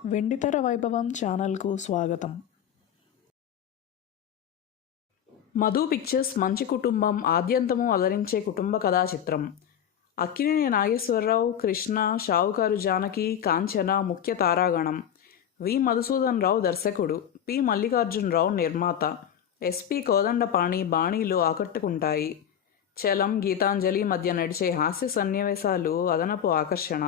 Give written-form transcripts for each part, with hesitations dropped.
వెండితెర వైభవం ఛానల్కు స్వాగతం. మధు పిక్చర్స్ మంచి కుటుంబం ఆద్యంతము అలరించే కుటుంబ కథా చిత్రం. అక్కినేని నాగేశ్వరరావు, కృష్ణ, షావుకారు జానకి, కాంచన ముఖ్య తారాగణం. వి మధుసూదన్ రావు దర్శకుడు, పి మల్లికార్జునరావు నిర్మాత, ఎస్పి కోదండపాణి బాణీలు ఆకట్టుకుంటాయి. చలం, గీతాంజలి మధ్య నడిచే హాస్య సన్నివేశాలు అదనపు ఆకర్షణ.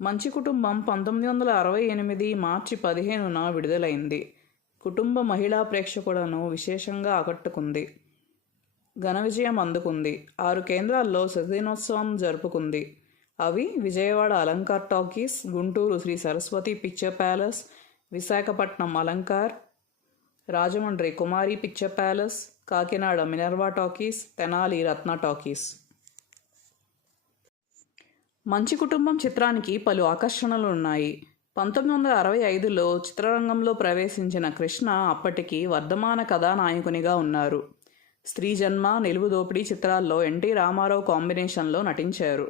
మంచి కుటుంబం 1968 మార్చి 15న విడుదలైంది. కుటుంబ మహిళా ప్రేక్షకులను విశేషంగా ఆకట్టుకుంది. ఘన విజయం అందుకుంది. 6 కేంద్రాల్లో శతదినోత్సవం జరుపుకుంది. అవి Vijayawada Alankar talkies, Guntur Sri Saraswati picture palace, Visakhapatnam Alankar, Rajahmundry Kumari picture palace, Kakinada Minerva talkies, Tenali Ratna talkies. మంచి కుటుంబం చిత్రానికి పలు ఆకర్షణలు ఉన్నాయి. 1965లో చిత్రరంగంలో ప్రవేశించిన కృష్ణ అప్పటికి వర్ధమాన కథానాయకునిగా ఉన్నారు. స్త్రీ జన్మ, నిలువు దోపిడీ చిత్రాల్లో ఎన్టీ రామారావు కాంబినేషన్లో నటించారు.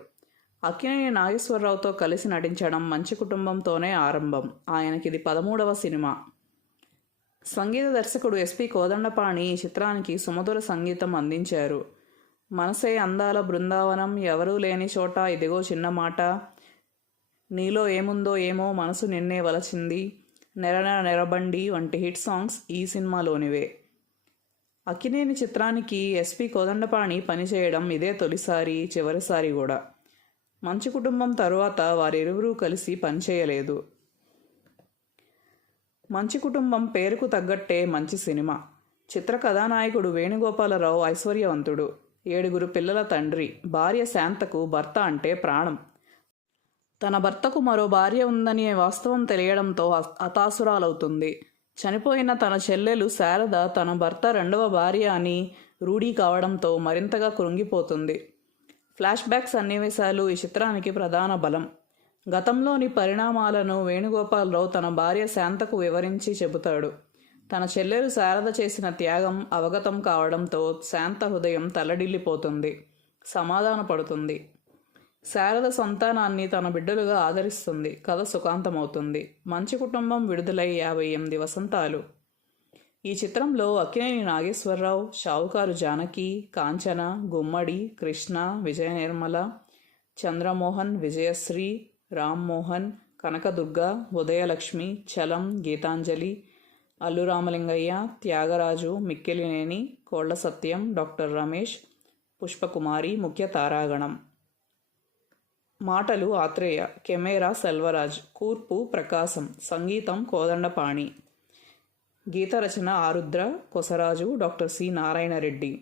అక్కినేని నాగేశ్వరరావుతో కలిసి నటించడం మంచి కుటుంబంతోనే ఆరంభం. ఆయనకిది 13వ సినిమా. సంగీత దర్శకుడు ఎస్పి కోదండపాణి ఈ చిత్రానికి సుమధుర సంగీతం అందించారు. మనసే అందాల బృందావనం, ఎవరూ లేని చోట, ఇదిగో చిన్న మాట, నీలో ఏముందో ఏమో, మనసు నిన్నే వలచింది, నెరబండి వంటి హిట్ సాంగ్స్ ఈ సినిమాలోనివే. అక్కినేని చిత్రానికి ఎస్పి కోదండపాణి పనిచేయడం ఇదే తొలిసారి, చివరిసారి కూడా. మంచి కుటుంబం తరువాత వారిరువురూ కలిసి పనిచేయలేదు. మంచి కుటుంబం పేరుకు తగ్గట్టే మంచి సినిమా. చిత్ర కథానాయకుడు వేణుగోపాలరావు ఐశ్వర్యవంతుడు, 7 పిల్లల తండ్రి. భార్య శాంతకు భర్త అంటే ప్రాణం. తన భర్తకు మరో భార్య ఉందనే వాస్తవం తెలియడంతో హతాశురాలవుతుంది. చనిపోయిన తన చెల్లెలు శారద తన భర్త 2వ భార్య అని రూఢీ కావడంతో మరింతగా కృంగిపోతుంది. ఫ్లాష్ బ్యాక్ సన్నివేశాలు ఈ చిత్రానికి ప్రధాన బలం. గతంలోని పరిణామాలను వేణుగోపాలరావు తన భార్య శాంతకు వివరించి చెబుతాడు. తన చెల్లెలు శారద చేసిన త్యాగం అవగతం కావడంతో శాంత హృదయం తల్లడిల్లిపోతుంది. సమాధాన పడుతుంది. శారద సంతానాన్ని తన బిడ్డలుగా ఆదరిస్తుంది. కథ సుఖాంతమవుతుంది. మంచి కుటుంబం విడుదలై 58 వసంతాలు. ఈ చిత్రంలో అక్కినేని నాగేశ్వరరావు, షావుకారు జానకి, కాంచన, గుమ్మడి, కృష్ణ, విజయ నిర్మల, చంద్రమోహన్, విజయశ్రీ, రామ్మోహన్, కనకదుర్గ, ఉదయలక్ష్మి, చలం, గీతాంజలి, అల్లు రామలింగయ్య, త్యాగరాజు, మిక్కిలినేని, కోళ్ల సత్యం, డాక్టర్ రమేష్, పుష్పకుమారి ముఖ్య తారాగణం. మాటలు ఆత్రేయ, కెమెరా సెల్వరాజ్, కూర్పు ప్రకాశం, సంగీతం కోదండపాణి, గీత రచన ఆరుద్ర, కొసరాజు, డాక్టర్ సి నారాయణరెడ్డి,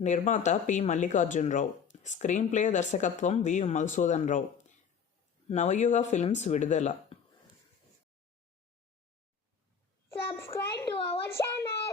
నిర్మాత పి మల్లికార్జునరావు, స్క్రీన్ ప్లే దర్శకత్వం వి మధుసూదన్ రావు. నవయుగ ఫిల్మ్స్ విడుదల. Subscribe to our channel.